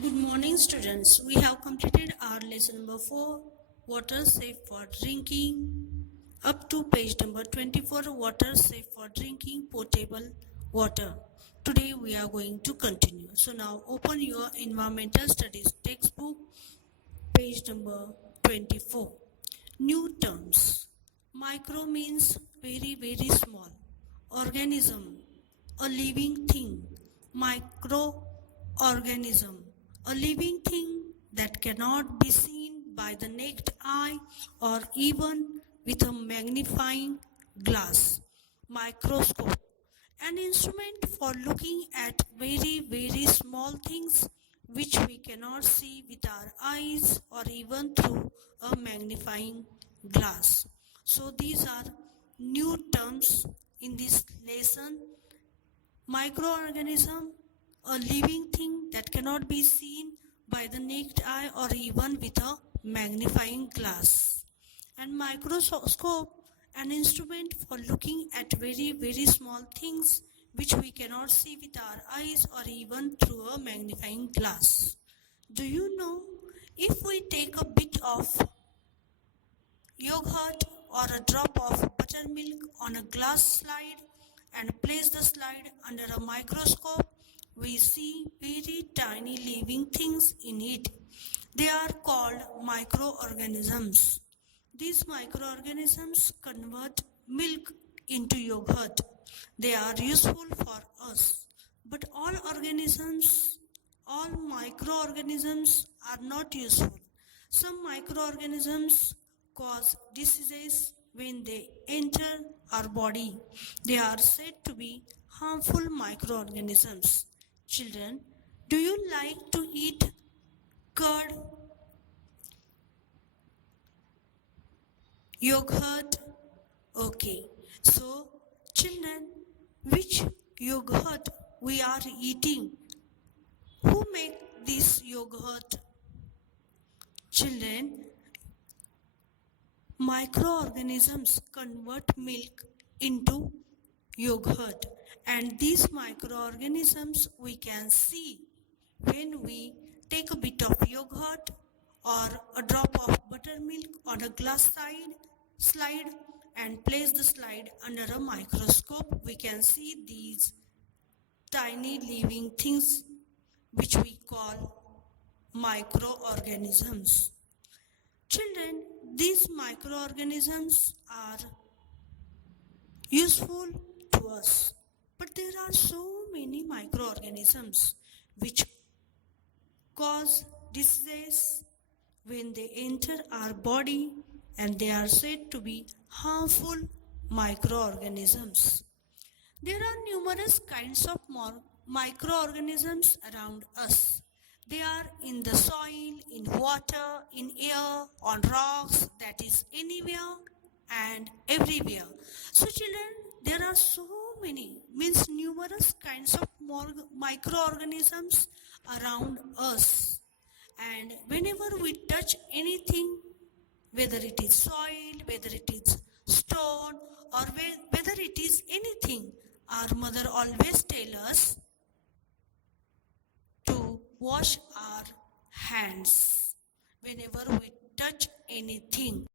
Good morning, students. We have completed our lesson number 4, water safe for drinking, up to page number 24, water safe for drinking, potable water. Today we are going to continue. So now open your environmental studies textbook, page number 24. New terms. Micro means very, very small. Organism, a living thing. Microorganism, a living thing that cannot be seen by the naked eye or even with a magnifying glass. Microscope, an instrument for looking at very, very small things which we cannot see with our eyes or even through a magnifying glass. So these are new terms in this lesson. Microorganism, a living thing that cannot be seen by the naked eye or even with a magnifying glass. And microscope, an instrument for looking at very, very small things which we cannot see with our eyes or even through a magnifying glass. Do you know, if we take a bit of yogurt or a drop of buttermilk on a glass slide and place the slide under a microscope, we see very tiny living things in it. They are called microorganisms. These microorganisms convert milk into yogurt. They are useful for us. But all microorganisms are not useful. Some microorganisms cause diseases when they enter our body. They are said to be harmful microorganisms. Children, do you like to eat curd, yogurt? Okay. So, children, which yogurt we are eating? Who make this yogurt? Children, microorganisms convert milk into yogurt, and these microorganisms we can see when we take a bit of yogurt or a drop of buttermilk on a glass slide and place the slide under a microscope. We can see these tiny living things which we call microorganisms. Children, these microorganisms are useful to us, but there are so many microorganisms which cause disease when they enter our body, and they are said to be harmful microorganisms. There are numerous kinds of microorganisms around us. They are in the soil, in water, in air, on rocks, that is anywhere and everywhere. So children, there are so many, means numerous kinds of microorganisms around us. And whenever we touch anything, whether it is soil, whether it is stone, or whether it is anything, our mother always tells us to wash our hands whenever we touch anything.